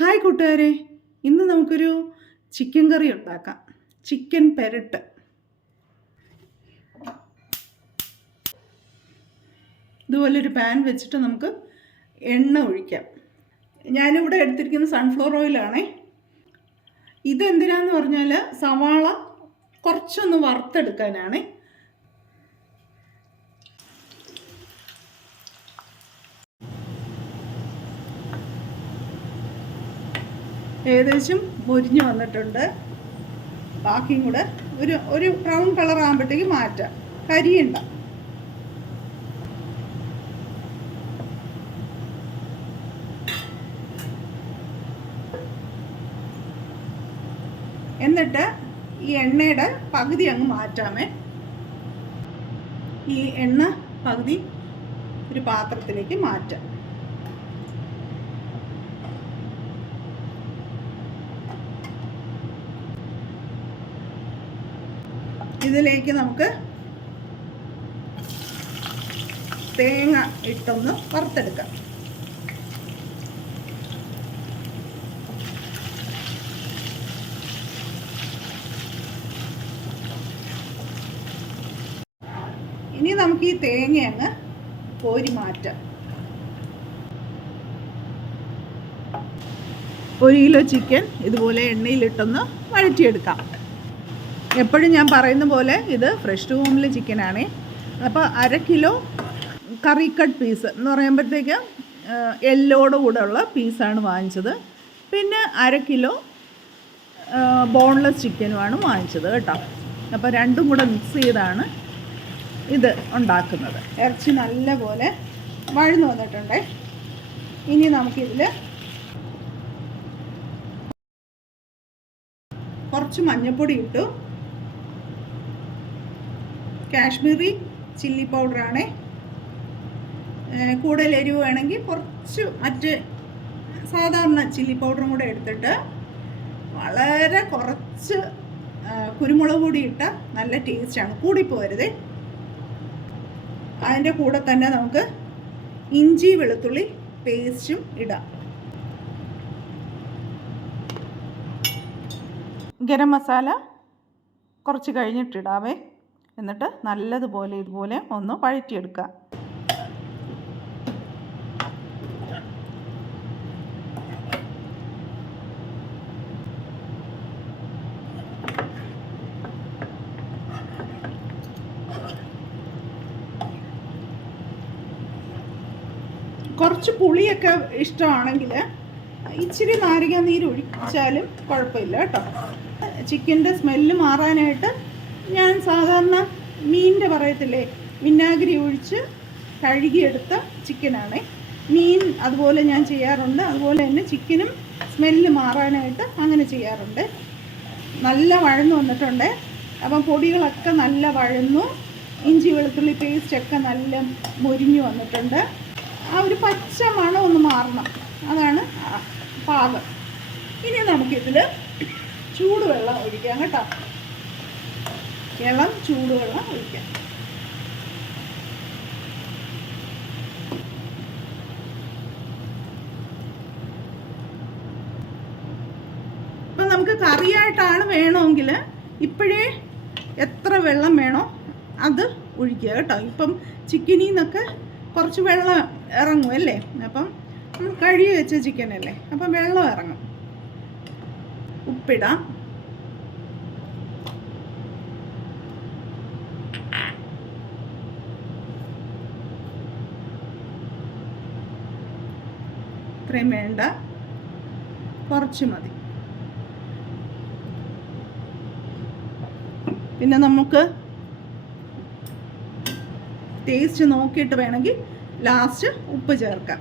Hi കൂട്ടുകാരെ ഇന്ന് നമുക്കൊരു ചിക്കൻ കറി ഉണ്ടാക്കാം. ചിക്കൻ പെരട്ട്. ഇതുപോലൊരു പാൻ വെച്ചിട്ട് നമുക്ക് എണ്ണ ഒഴിക്കാം. ഞാനിവിടെ എടുത്തിരിക്കുന്ന സൺഫ്ലവർ ഓയിലാണേ ഇതെന്തിനാന്ന് പറഞ്ഞാൽ സവാള കുറച്ചൊന്ന് വറുത്തെടുക്കാനാണേ. ഏകദേശം മുരിഞ്ഞു വന്നിട്ടുണ്ട്. ബാക്കിയും കൂടെ ഒരു ഒരു ബ്രൗൺ കളർ ആകുമ്പോഴത്തേക്ക് മാറ്റാം. കരിയുണ്ട. എന്നിട്ട് ഈ എണ്ണയുടെ പകുതി അങ്ങ് മാറ്റാമേ. ഈ എണ്ണ പകുതി ഒരു പാത്രത്തിലേക്ക് മാറ്റാം. ഇതിലേക്ക് നമുക്ക് തേങ്ങ ഇട്ടൊന്ന് വറുത്തെടുക്കാം. ഇനി നമുക്ക് ഈ തേങ്ങ അങ്ങ് കോരി മാറ്റാം. ഒരു കിലോ ചിക്കൻ ഇതുപോലെ എണ്ണയിലിട്ടൊന്ന് വഴറ്റിയെടുക്കാം. എപ്പോഴും ഞാൻ പറയുന്ന പോലെ ഇത് ഫ്രഷ് ടു ഹോമിലെ ചിക്കനാണേ അപ്പോൾ അര കിലോ കറി കട്ട് പീസ് എന്ന് പറയുമ്പോഴത്തേക്ക് എല്ലോട് കൂടെ ഉള്ള പീസാണ് വാങ്ങിച്ചത്. പിന്നെ അര കിലോ ബോൺലെസ് ചിക്കനുമാണ് വാങ്ങിച്ചത് കേട്ടോ. അപ്പോൾ രണ്ടും കൂടെ മിക്സ് ചെയ്താണ് ഇത് ഉണ്ടാക്കുന്നത്. ഇറച്ചി നല്ലപോലെ വഴന്നു വന്നിട്ടുണ്ടേ. ഇനി നമുക്കിതിൽ കുറച്ച് മഞ്ഞൾപ്പൊടി ഇട്ടു. കാശ്മീരി ചില്ലി പൗഡറാണേ. കൂടുതൽ എരിവ് വേണമെങ്കിൽ കുറച്ച് മറ്റ് സാധാരണ ചില്ലി പൗഡറും കൂടെ എടുത്തിട്ട് വളരെ കുറച്ച് കുരുമുളക് പൊടി ഇട്ട നല്ല ടേസ്റ്റാണ്. കൂടിപ്പോരുത് അതിന്റെ കൂടെ തന്നെ നമുക്ക് ഇഞ്ചി വെളുത്തുള്ളി പേസ്റ്റും ഇടാം. ഗരം മസാല കുറച്ച് കഴിഞ്ഞിട്ടിടാവേ. എന്നിട്ട് നല്ലതുപോലെ ഇതുപോലെ ഒന്ന് വഴറ്റിയെടുക്കുക. കുറച്ച് പുളിയൊക്കെ ഇഷ്ടമാണെങ്കിൽ ഇച്ചിരി നാരങ്ങ നീര് ഒഴിച്ചാലും കുഴപ്പമില്ല കേട്ടോ. ചിക്കന്റെ സ്മെല്ല് മാറാനായിട്ട് ഞാൻ സാധാരണ മീനിന്റെ പറയത്തില്ലേ? വിനാഗിരി ഒഴിച്ച് കഴുകിയെടുത്ത ചിക്കനാണ്. മീൻ അതുപോലെ ഞാൻ ചെയ്യാറുണ്ട്. അതുപോലെ തന്നെ ചിക്കനും സ്മെല്ല് മാറാനായിട്ട് അങ്ങനെ ചെയ്യാറുണ്ട്. നല്ല വഴന്നു വന്നിട്ടുണ്ട്. അപ്പം പൊടികളൊക്കെ നല്ല വഴന്നു. ഇഞ്ചി വെളുത്തുള്ളി പേസ്റ്റൊക്കെ നല്ല മുരിഞ്ഞു വന്നിട്ടുണ്ട്. ആ ഒരു പച്ച മണം ഒന്ന് മാറണം. അതാണ് പാകം. ഇനി നമുക്കിതിൽ ചൂടുവെള്ളം ഒഴിക്കാം കേട്ടോ. ഇളം ചൂടുവെള്ളം ഒഴിക്കാം. അപ്പം നമുക്ക് കറിയായിട്ടാണ് വേണമെങ്കിൽ ഇപ്പോഴേ എത്ര വെള്ളം വേണോ അത് ഒഴിക്കുക കേട്ടോ. ഇപ്പം ചിക്കനിൽ നിന്നൊക്കെ കുറച്ച് വെള്ളം ഇറങ്ങും അല്ലേ? അപ്പം നമ്മൾ കഴുകി വെച്ച ചിക്കനല്ലേ? അപ്പം വെള്ളം ഇറങ്ങും. ഉപ്പിടാം. ഇത്രയും വേണ്ട. കുറച്ച് മതി. പിന്നെ നമുക്ക് ടേസ്റ്റ് നോക്കിയിട്ട് വേണമെങ്കിൽ ലാസ്റ്റ് ഉപ്പ് ചേർക്കാം.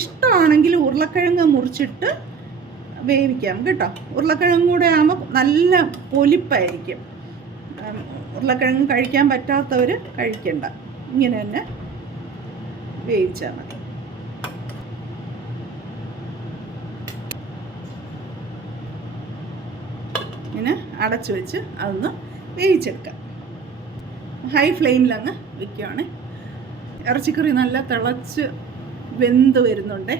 ഇഷ്ടമാണെങ്കിൽ ഉരുളക്കിഴങ്ങ് മുറിച്ചിട്ട് വേവിക്കാം കേട്ടോ. ഉരുളക്കിഴങ്ങ് കൂടെ ആകുമ്പോൾ നല്ല പൊലിപ്പായിരിക്കും. ഉരുളക്കിഴങ്ങ് കഴിക്കാൻ പറ്റാത്തവർ കഴിക്കണ്ട. ഇങ്ങനെ തന്നെ വേവിച്ചാൽ മതി. ഇങ്ങനെ അടച്ചു വെച്ച് അതൊന്ന് വേവിച്ചെടുക്കാം. ഹൈ ഫ്ലെയിമിലങ്ങ് വെക്കുകയാണ് ഇറച്ചിക്കറി നല്ല തിളച്ച് വെന്ത് വരുന്നുണ്ടേ.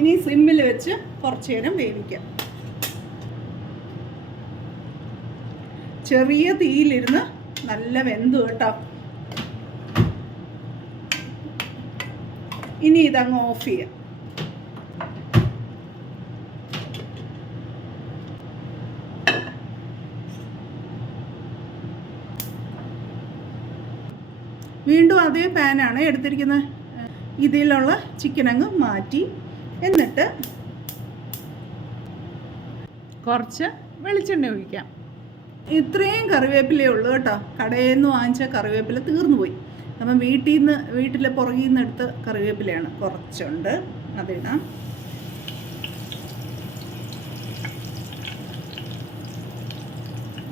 ഇനി സിമ്മിൽ വെച്ച് കുറച്ച് നേരം വേവിക്കാം ചെറിയ തീയിലിരുന്ന് നല്ല വെന്തു കേട്ടോ. ഇനി ഇതങ്ങ് ഓഫ് ചെയ്യാം വീണ്ടും അതേ പാനാണ് എടുത്തിരിക്കുന്നത്. ഇതിലുള്ള ചിക്കൻ അങ്ങ് മാറ്റി എന്നിട്ട് കുറച്ച് വെളിച്ചെണ്ണ ഒഴിക്കാം. ഇത്രയും കറിവേപ്പിലേ ഉള്ളൂ കേട്ടോ. കടയിൽ നിന്ന് വാങ്ങിച്ച കറിവേപ്പില തീർന്നു പോയി. അപ്പം വീട്ടിൽ നിന്ന് വീട്ടിലെ പുറകിൽ നിന്ന് എടുത്ത കറിവേപ്പിലയാണ്. കുറച്ചുണ്ട്. അതിടാം.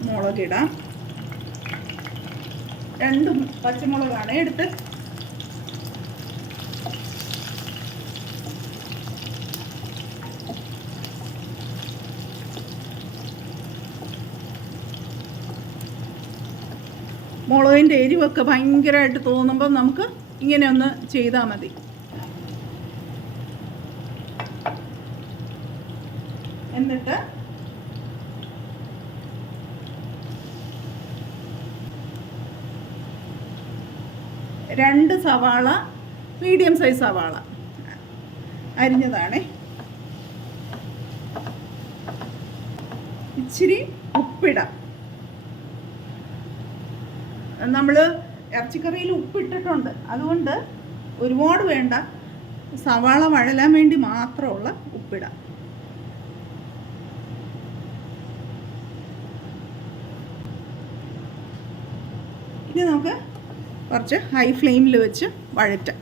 മുളകിടാം. രണ്ടും പച്ചമുളകാണ് എടുത്ത് മുളകിന്റെ എരിവൊക്കെ ഭയങ്കരമായിട്ട് തോന്നുമ്പം നമുക്ക് ഇങ്ങനെ ഒന്ന് ചെയ്താൽ മതി. എന്നിട്ട് രണ്ട് സവാള മീഡിയം സൈസ് സവാള അരിഞ്ഞതാണേ. ഇച്ചിരി ഉപ്പിടാം. നമ്മൾ ഇറച്ചിക്കറിയിൽ ഉപ്പിട്ടിട്ടുണ്ട്. അതുകൊണ്ട് ഒരുപാട് വേണ്ട. സവാള വഴലാൻ വേണ്ടി മാത്രമുള്ള ഉപ്പിടാം. ഇനി നമുക്ക് കുറച്ച് ഹൈ ഫ്ലെയിമിൽ വെച്ച് വഴറ്റാം.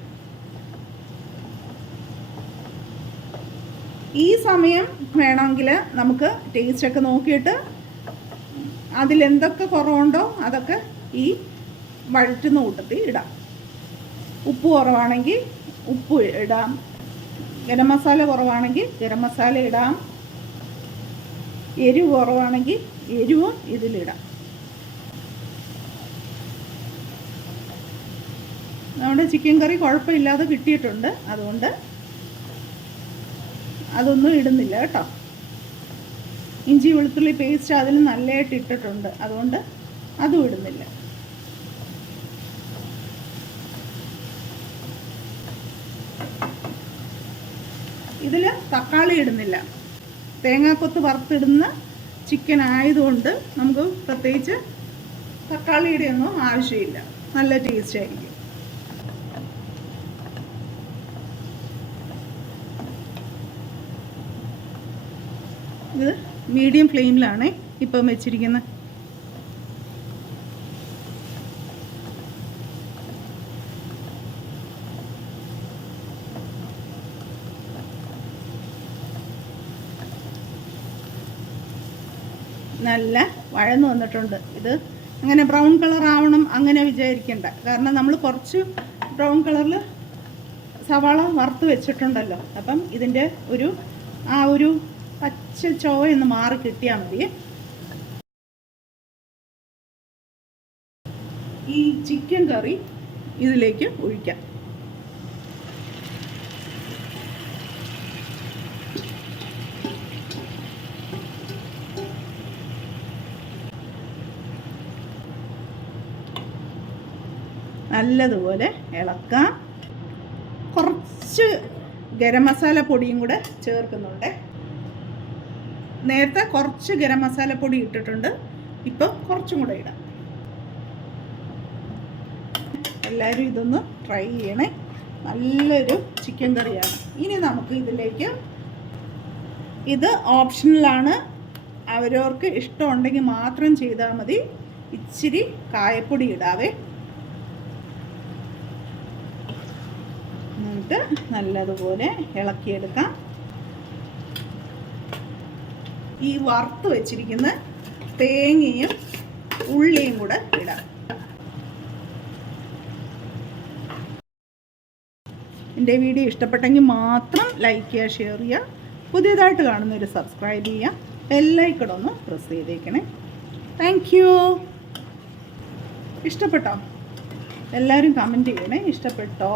ഈ സമയം വേണമെങ്കിൽ നമുക്ക് ടേസ്റ്റൊക്കെ നോക്കിയിട്ട് അതിലെന്തൊക്കെ കുറവുണ്ടോ അതൊക്കെ ഈ വഴറ്റുന്ന കൂട്ടത്തിൽ ഇടാം. ഉപ്പ് കുറവാണെങ്കിൽ ഉപ്പ് ഇടാം. ഗരം മസാല കുറവാണെങ്കിൽ ഗരം മസാല ഇടാം. എരിവ് കുറവാണെങ്കിൽ എരിവും ഇതിലിടാം നമ്മുടെ ചിക്കൻ കറി കുഴപ്പമില്ലാതെ കിട്ടിയിട്ടുണ്ട്. അതുകൊണ്ട് അതൊന്നും ഇടുന്നില്ല കേട്ടോ. ഇഞ്ചി വെളുത്തുള്ളി പേസ്റ്റ് അതിൽ നല്ലതായിട്ട് ഇട്ടിട്ടുണ്ട്. അതുകൊണ്ട് അതും ഇടുന്നില്ല. ഇതിൽ തക്കാളി ഇടുന്നില്ല. തേങ്ങാക്കൊത്ത് വറുത്തിടുന്ന ചിക്കൻ ആയതുകൊണ്ട് നമുക്ക് പ്രത്യേകിച്ച് തക്കാളിയുടെ ഒന്നും ആവശ്യമില്ല. നല്ല ടേസ്റ്റ് ആയിരിക്കും. ഇത് മീഡിയം ഫ്ലെയിമിലാണ് ഇപ്പം വെച്ചിരിക്കുന്നത് നല്ല വഴന്നു വന്നിട്ടുണ്ട്. ഇത് അങ്ങനെ ബ്രൗൺ കളർ ആവണം അങ്ങനെ വിചാരിക്കേണ്ട. കാരണം നമ്മൾ കുറച്ച് ബ്രൗൺ കളറിൽ സവാള വറുത്ത് വെച്ചിട്ടുണ്ടല്ലോ. അപ്പം ഇതിന്റെ ഒരു ആ ഒരു പച്ച ചോയൊന്ന് മാറി കിട്ടിയാൽ മതി. ഈ ചിക്കൻ കറി ഇതിലേക്ക് ഒഴിക്കാം. നല്ലതുപോലെ ഇളക്കാം. കുറച്ച് ഗരം മസാല പൊടിയും കൂടെ ചേർക്കുന്നുണ്ട്. നേരത്തെ കുറച്ച് ഗരം മസാല പൊടി ഇട്ടിട്ടുണ്ട്. ഇപ്പം കുറച്ചും കൂടെ ഇടാം. എല്ലാവരും ഇതൊന്ന് ട്രൈ ചെയ്യണേ. നല്ലൊരു ചിക്കൻ കറിയാണ്. ഇനി നമുക്ക് ഇതിലേക്ക് ഇത് ഓപ്ഷണലാണ് അവരവർക്ക് ഇഷ്ടമുണ്ടെങ്കിൽ മാത്രം ചെയ്താൽ മതി. ഇച്ചിരി കായപ്പൊടി ഇടാവേ. എന്നിട്ട് നല്ലതുപോലെ ഇളക്കിയെടുക്കാം. ഈ വറുത്ത് വെച്ചിരിക്കുന്ന തേങ്ങയും ഉള്ളിയും കൂടെ ഇടാം. എന്റെ വീഡിയോ ഇഷ്ടപ്പെട്ടെങ്കിൽ മാത്രം ലൈക്ക് ചെയ്യുക ഷെയർ ചെയ്യുക. പുതിയതായിട്ട് കാണുന്നവർ സബ്സ്ക്രൈബ് ചെയ്യുക. ബെല്ലൈക്കടൊന്ന് പ്രസ് ചെയ്തേക്കണേ. താങ്ക് യു ഇഷ്ടപ്പെട്ടോ? എല്ലാവരും കമന്റ് ചെയ്യണേ. ഇഷ്ടപ്പെട്ടോ?